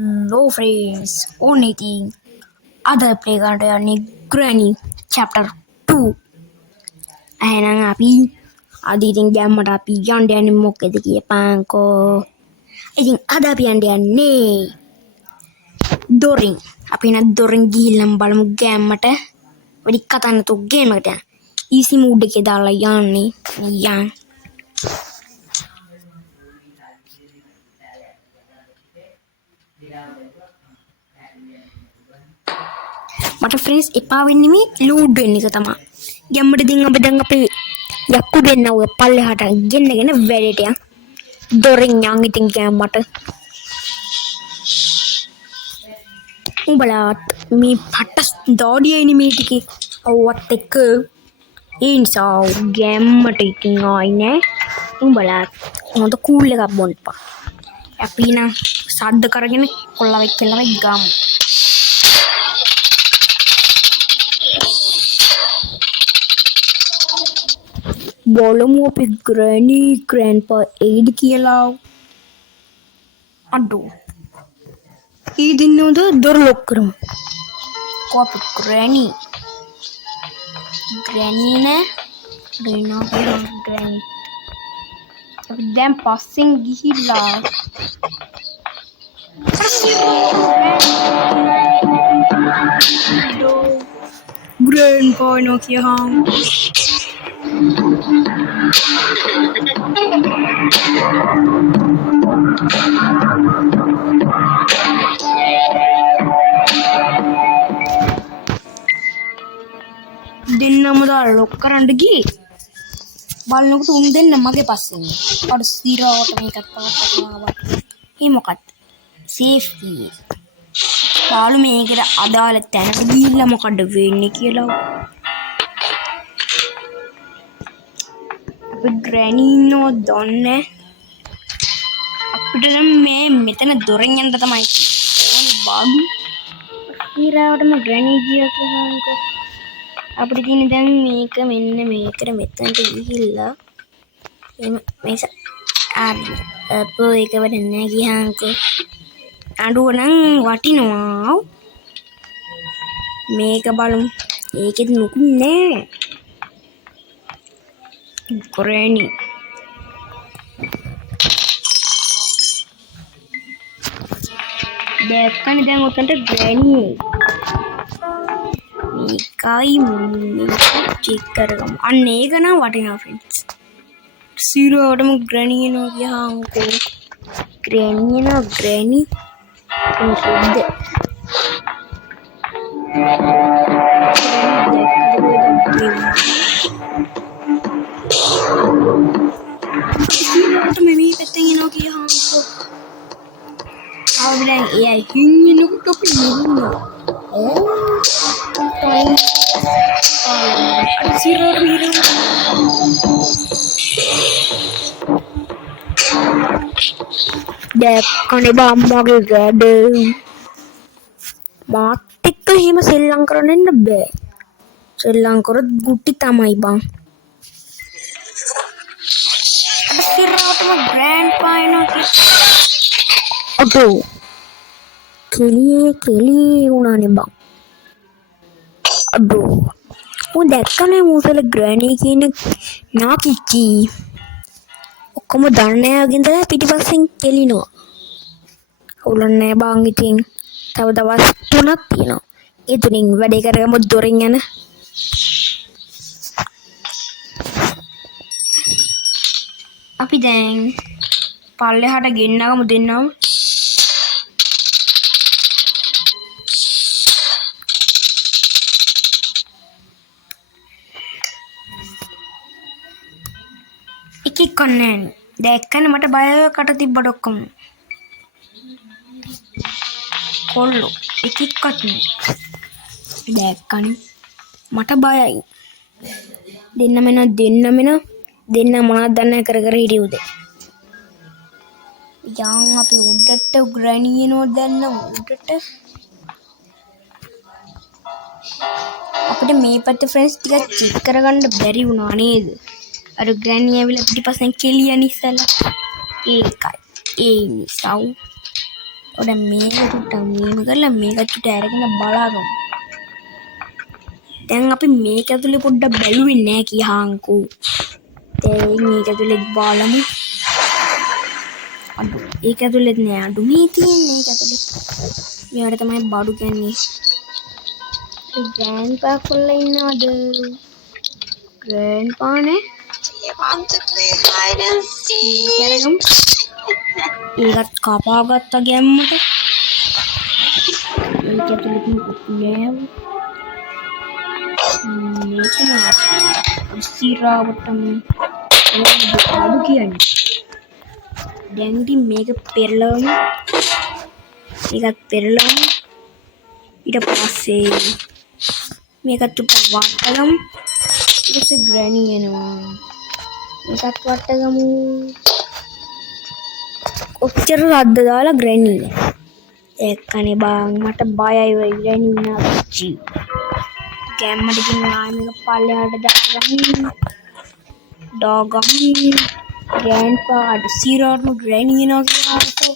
Hello friends, only thing other play කරන්න Granny chapter 2. එහෙනම් අපි අද ඉතින් ගැම්මට අපි යන්නේ මොකද කියපන්කෝ. ඉතින් අද අපි යන්නේ දොරින්. අපි න දොරින් ගිහිල්ලා බලමු ගැම්මට. වැඩි කතා නැතුව ගේම් එකට යන්න. easy mode එකේ දාලා යන්නේ. යන්න. මට ෆ්‍රෙන්ඩ්ස් එපා වෙන්නේ මේ ලෝඩ් වෙන එක තමයි. ගැම්මට දින් අපි දැන් අපේ යක්කු දෙන්න ඔය පල්ලෙහාට ගෙන්නගෙන වැඩේට යන්. දොරින් යන් ඉතින් ගැම්මට. උඹලා මේ පටස් දෝඩියයිනේ මේ ටිකේ. අවුවත් එක්ක ඒ නිසා ගැම්මට ඉතින් ආයි නෑ. උඹලා හොඳ කූල් එකක් බොන්න එපා. අපි නම් සද්ද කරගෙන කොල්ලවෙක් කියලා ගාමු. බලමු අපි Granny Grandpa ඒද කියලා. අඩෝ ඒ දිනුද දොර ලොක් කරමු. කොපි Granny නෑ රීනා Granny අපි දැන් පස්සෙන් ගිහිල්ලා Grandpa නෝ කියහම්. දෙන්නම දාලා ලොක් කරන්න ගියේ. බලනකොට උන් දෙන්න මගේ පස්සෙන්. අර සිරාවට මේකත් පවත්නවා. මේ මොකක්ද? සේෆ් කී. පාළු මේකට අදාළ තැනට ගිහිල්ලා මොකද වෙන්නේ කියලා. අපි Granny නෝ දන්නේ. අපිට නම් මේ මෙතන දොරෙන් යන්න තමයි ඕනේ බාගු. සිරාවටම Granny ගියා කියනකො. අපිට තියෙන දැන් මේක මෙන්න මේකට මෙතනට ගිහිල්ලා මේක අපෝ ඒක වෙන්නේ ගියාන්කෝ අඬුව නම් වටිනවා. මේක බලමු. ඒකෙත් නුකුත් නෑ. Granny දැක්කනේ දැන් උතන්ට Granny මේකයි චෙක් කරගමු. අන්න ඒක නම් වටිනවා ෆ්‍රෙන්ඩ්ස්. සිරාවටම Granny එනවා කියහන්කෝ. Granny එනවා Granny මොකද? සිරාවට මේ පැත්තෙන් එනවා කියහන්කෝ. ආවදෙන් එයි හින්නකොට අපි නෙවෙන්නේ. දැක්කනේ බම්මගේ වැඩ. මාත් එක්ක එහෙම සෙල්ලම් කරන්න එන්න බෑ. සෙල්ලම් කරොත් ගුටි තමයි බං. අර සිරාවටම Grandpa එනවා. අතෝ කෙලි උනානේ බං. අඩෝ උන් දැක්කනේ මූසල Granny කියන නාකිච්චි. ඔක්කොම දන්නේ නැගින්දලා පිටිපස්සෙන් කෙලිනවා. හුලන්නේ බං ඉතින් තව දවස් 3ක් තියෙනවා. ඒ තුنين වැඩේ කරගමු දොරින් යන. අපි දැන් පල්ලෙහාට ගෙන්නගමු දෙන්නම. එකෙක් කන්නේ දැක්කනේ මට බයව කට තිබ්බට ඔක්කොම කොල්ලෝ එකෙක්වත් නෑ. දැක්කනේ මට බයයි. දෙන්න මොනවද දන්නේ කර හිටියුද. යන් අපි උඩට Granny එනවා දැන්න උඩට. අපිට මේ පැත්තේ ෆ්‍රෙන්ඩ්ස් ටිකක් චෙක් කරගන්න බැරි වුණා නේද? අර Granny ඇවිල්ලා පිටිපස්සෙන් කෙලියන ඉස්සලා ඒකයි. ඒ නිසා ඔඩ මේක තුට්ටක් මේම කරලා මේක තුට අරගෙන බලාගමු. දැන් අපි මේක ඇතුලේ පොඩ්ඩක් බැලුවේ නෑ කියහන්කෝ. දැන් මේක ඇතුලේ බලමු. අඩු ඒක ඇතුලේ නෑ අඩු මේ තියෙන්නේ ඒක ඇතුලේ. මෙයාට තමයි බඩු කියන්නේ. ග්‍රෑන්ඩ්පා කොල්ලා ඉන්නවද? ග්‍රෑන්ඩ්පා නේ. You want to play hide and seek? ඒකත් කපාගත්තා ගැම්මට. ඒක ඇතුලේ මොකුත් නෑ. මේක නාටි. සිරාවටම බඩු කියන්නේ. දැන් ඉතින් මේක පෙරලවමු. ඒකත් පෙරලවමු. ඊට පස්සේ මේකත් වට්ටගමු. ඊට පස්සේ ග්‍රැනි එනවා. මේකත් වට්ටගමු. ඔච්චර රද්ද දාලා ග්‍රැනි නේ. ඒකනේ බං මට බයයි වෙයි ග්‍රැනි නාච්චි. ගැම්මට ගිහින් ආයෙ මේක පල්ලෙහාට දාගන්න. ඩොගම් grandpa ada sirat no granny you know grandpa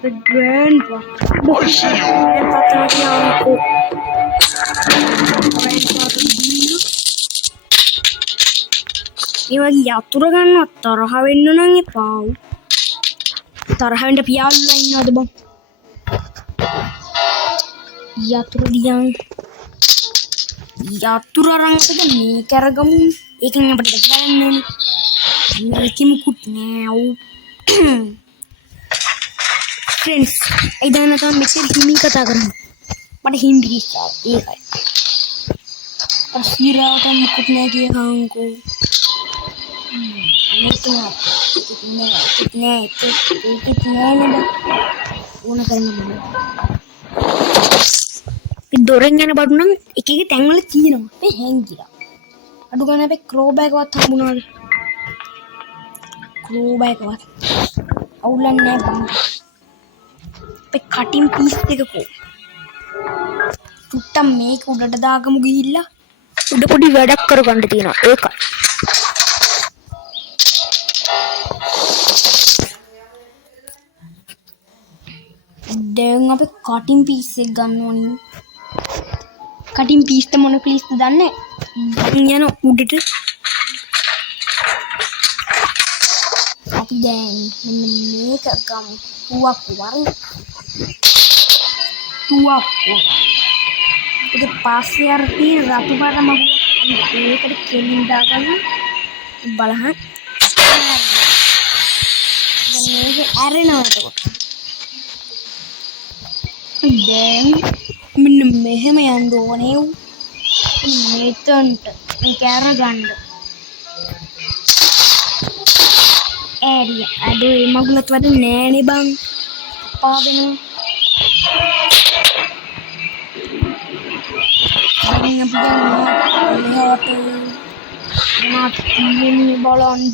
tadi aku ini lagi yatur kan tarah වෙන්න නම් එපා තරහ වෙන්න පියාලා ඉන්නවද බං යතුරු දියන් යතුරු අරන්කද මේ කරගමු ඒකෙන් අපිට ගන්න මේකෙ මුකුත් නෑ ෆ්‍රෙන්ඩ්ස් ඉතින් තමයි මෙච්චර හිමි කතා කරන්නේ මට හින්දි ඉස්සා ඒකයි අසිරාට මුකුත් නෑ කියහන්කෝ මේක නෑ ඕන කරන්න බෑ දොරෙන් යන බඩු නම් එක එක තැන්වල තියෙනවා. මේ හැංගිලා. අඩු ගන්න අපේ ක්‍රෝ බෑග් එකවත් හම්බුණාද? ක්‍රෝ බෑග් එකවත්. අවුලන්නේ නැහැ බං. අපේ කටින් පීස් එක කො. තුට්ටම් මේක උඩට දාගමු ගිහිල්ලා උඩ පොඩි වැඩක් කරගන්න තියෙනවා. ඒකයි. දැන් අපි කටින් පීස් එක ගන්න ඕනේ. කටින් පීස්ට මොන පීස්ද දන්නේ යන උඩට අපි දැන් මෙන්න මේක ගමු තුවක් වරන් තුවක් ඒක පස්සේ අර තියෙන රතු පාට මගුල ඒකට කෙලින් දාගන්න බලහන් දැන් මේක ඇරෙනවා එතකොට දැන් මෙන්න මෙහෙම යන්න ඕනේ මෙතනට මේක අරගන්න ඇරිය අද මේ මගුලත් වැඩ නෑනේ බං පාවෙනවා අරින් අපි ගන්නවා මාත්තියනේ බලන්න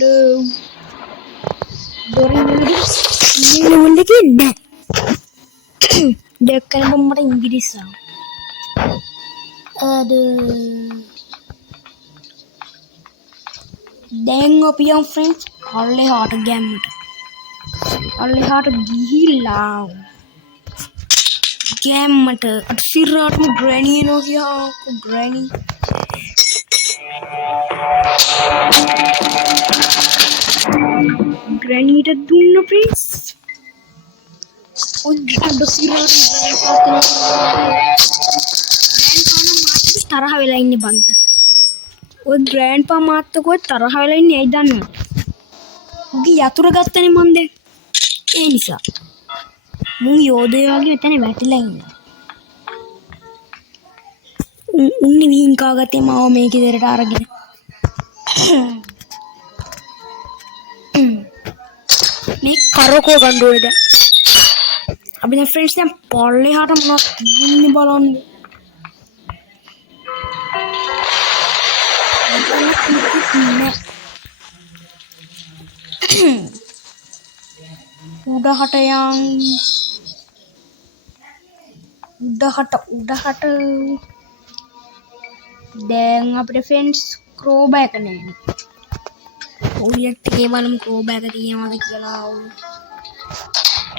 දොරින් ඉන්නේ නෑ දෙකෙන් මට ඉංග්‍රීසි දැන් අපි යම් ෆ්‍රෙන්ඩ්ස් පල්ලෙහාට ගැම්මට පල්ලෙහාට ගිහිල්ලා ගැම්මට අට සිරාටම ග්‍රැනි එනවා කියහන්කෝ ග්‍රැනි ග්‍රැනිට දුන්න ෆ්‍රෙන්ඩ්ස් ඔය අඩ සිරාට තරහ වෙලා ඉන්නේ බන්ද. ඔය ග්‍රෑන්ඩ්පා මාත්තකෝ තරහ වෙලා ඉන්නේ ඇයි දන්නවද? උගේ යතුරු ගත්තනේ මන් දැන්. ඒ නිසා. මුන් යෝධය වගේ එතන වැටිලා ඉන්නවා. උන්නේ විහිං කාගත්තේ මාව මේක ඉදරට අරගෙන. මේ කරකෝ ගන්න ඕනේ දැන්. අපි දැන් ෆ්‍රෙන්ඩ්ස් දැන් පල්ලෙහාට මොනවද තියෙන්නේ බලන්න. උඩහට යන් උඩහට දැන් අපේ ෆ්‍රෙන්ඩ්ස් ක්‍රෝබෑක නෑන ඔලියටේ බලම ක්‍රෝබෑක තියනවාද කියලා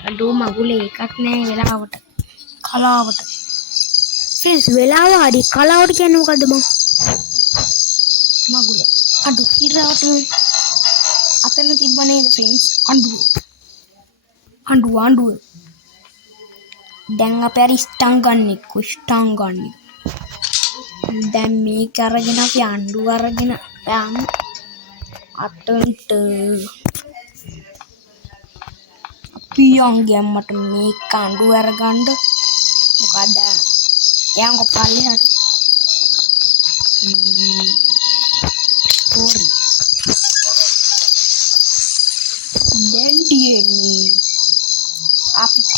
අඩෝ මගුල එකක් නෑ වෙලාවට කලාවට ෆ්‍රෙන්ඩ්ස් වෙලාව හරි කලාවට කියන්නේ මොකද්ද බං මගුල අඩු ඉරාවට අතන තිබ්බ නේද ෆ්‍රෙන්ඩ්ස් අඬුව දැන් අපේ අර ස්ටං ගන්න දැන් මේක අරගෙන අපි අඬුව අරගෙන යන් අතන්ට අපි යංගයම්මට මේක අඬුව අරගන්න මොකද යංග පල්ලෙහාට sorry දැන් තියෙන්නේ අපිට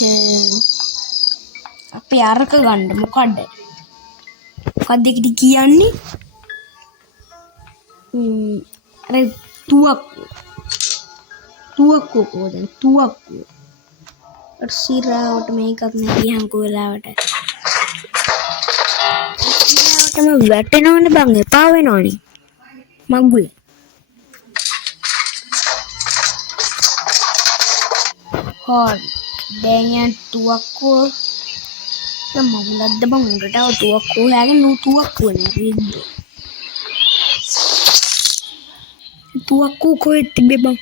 අපේ අරක ගන්න මොකද ඒකට කියන්නේ අර තුවක්කුව කොහෙද තුවක්කුව අර සිරාවට මේකක් නැතිහංකෝ වෙලාවටම වැටෙනවනේ බං එපා වෙනවනේ මගුල හරි දැන් යන් තුවක්කුව මගුලක්ද බං උඩට තුවක්කුව හෑගෙන තුවක්කුව නේ තුවක්කුව කොහෙද තිබ්බේ බං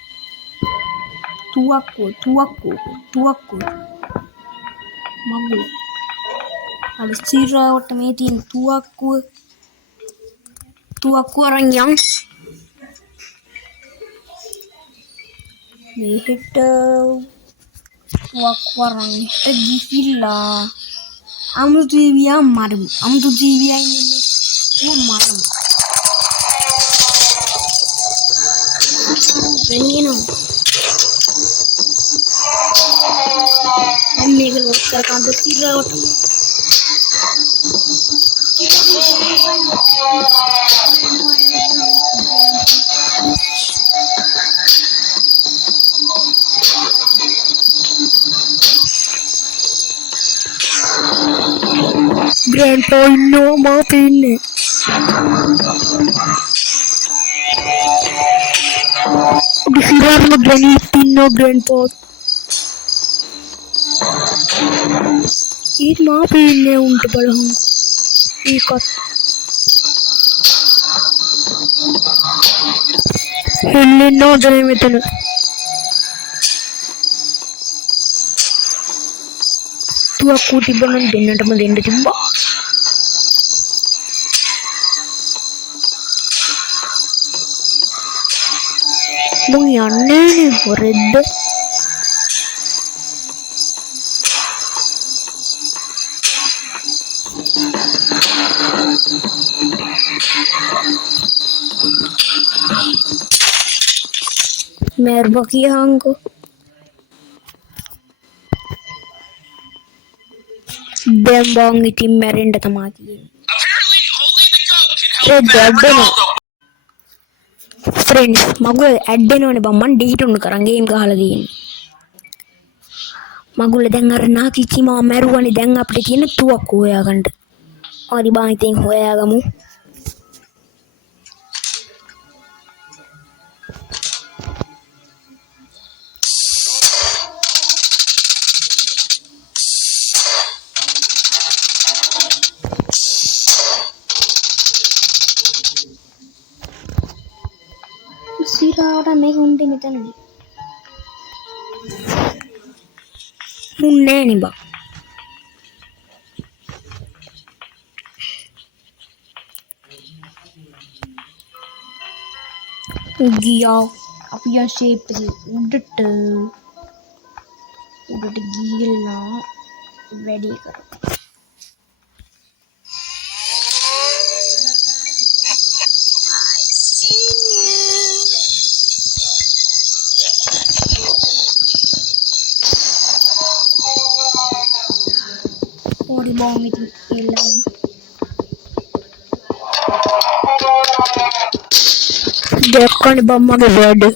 තුවක්කුව මගුල අර සිරාවට මේ තියෙන තුවක්කුව අරන් යන් මෙහෙට තුවක්කුව අරන් ගිහිල්ලා අමුතු ජීවියා මරමු අමුතු ජීවියා ඉන්නේ මරමු වෙනියනෝ මේක ලොක් කරගන්න සිරාවට Grandpa no mau pindah. Disiram sama Granny Pino Grandpa. Ini mau pindah untuk balang. Ikat. Ini no jadi metan. Tu aku tiba nanti teman-teman tiba. Bung yane red merba kiya hanko bembang itim merinda tamati friends මගුල add වෙනවනේ බං මන් ඩීට උන් කරන් game ගහලා තියෙන්නේ මගුල දැන් අර නාකිච්චි මාව මැරුවනේ දැන් අපිට තියෙන තුවක්කු හොයාගන්න හරි බං ඉතින් හොයාගමු සිරාවට මේක උන්ට මෙතනදී මුන් නෑනේ බං ගියා අපි යන් ෂේප් එකේ උඩට ගිහලා වැඩි කරමු Ori bong itu hilang. Dia kan bom ada bed.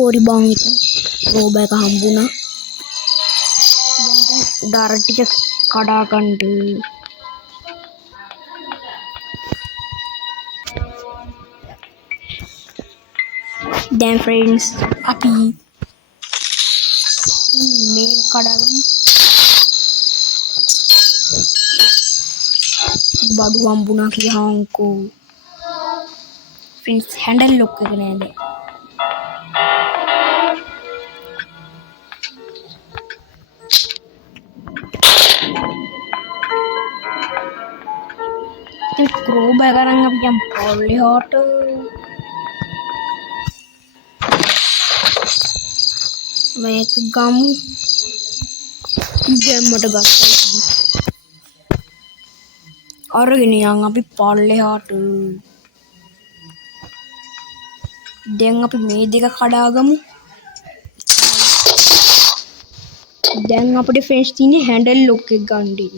හොරි බං ඉතින් රෝබ එක හම්බුණා. උඩාර ටික කඩා ගන්න. දැන් ෆ්‍රෙන්ඩ්ස් අපි මේක කඩාගමු. බඩු හම්බුණා කියහන්කෝ. ෆ්‍රෙන්ඩ්ස් හැන්ඩල් ලොක් එක නෑ දැන්. क्रोब अगर अब हम पॉली हॉट मैं एक गम गेम मत गस और नहीं आऊंगा अभी पॉली हॉट देंगा अभी मैं देखा खड़ा आ गमू देंगा अपने फ्रेंड्स तीन हैंडल लोग के गांडी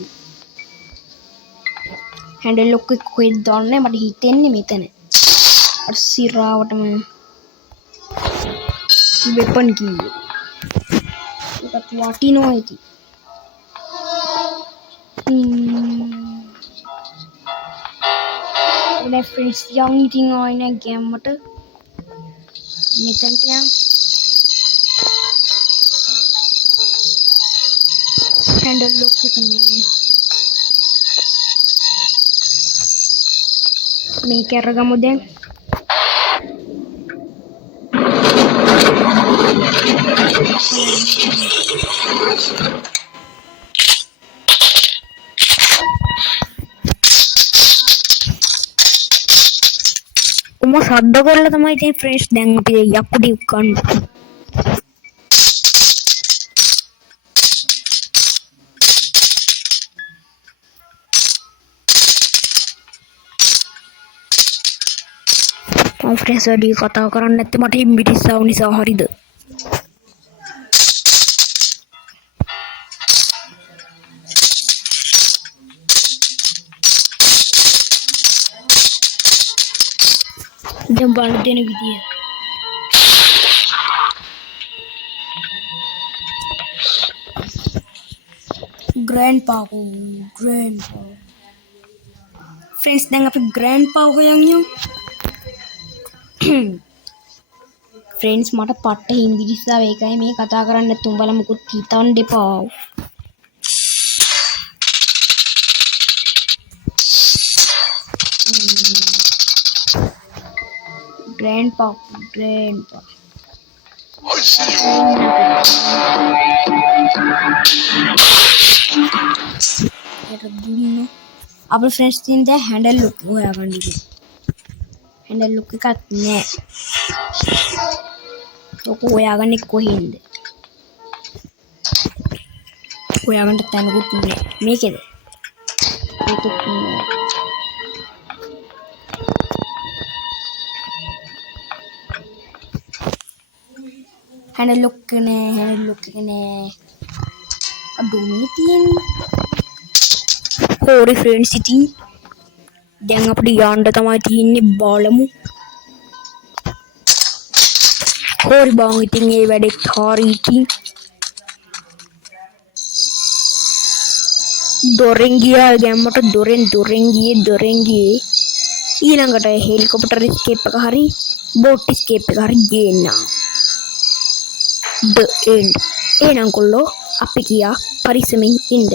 हैंडल लोग के कोई दौड़ने मत हिते नहीं मिलते और सिरावट में वेपन की वाटी नो आई थी अपने फ्रेंड्स यंग थिंग आई ना गेम मत मिलते हैं हैंडल लोग के करने मैं क्या रगा मुझे उमा साद्दा करला තමයි ඉතින් ෆ්‍රෙන්ඩ්ස් දැන් අපි යකුඩි කන්න ෆ්‍රෙන්ඩ්ස් වැඩි කතා කරන්නේ නැත්නම් මට හිම්බිටිස්සව නිසා හරිද දැන් බලන්න දෙන විදිය grandpa friends දැන් අපි grandpa හොයන් යමු friends මට පට්ට හින්දිරිස්සාව ඒකයි මේ කතා කරන්නේ නැත්නම් උඹලා මුකුත් හිතන්න දෙපා grandpa अब फ्रेंड्स तीन दे हैंडल लुक होया गंडी हैंडल लुक का ने तो को होया गने को हिंदे होया गंड तन गुट ने मेके दे तो हैंडल लुक ने अडोनी तीन होरी फ्रेंड्स इතින් දැන් අපිට යන්න තමයි තියෙන්නේ බලමු හොරි බං ඉතින් ඒ වැඩේ හරි ඉතින් දොරෙන් ගියා ගැම්මට දොරෙන් ගියේ ඊළඟට හෙලිකොප්ටර් ස්කේප් එක හරි බෝට් ස්කේප් එක හරි ගේන්න the end එහෙනම් කොල්ලෝ අපි කියා පරිස්සමින් ඉන්න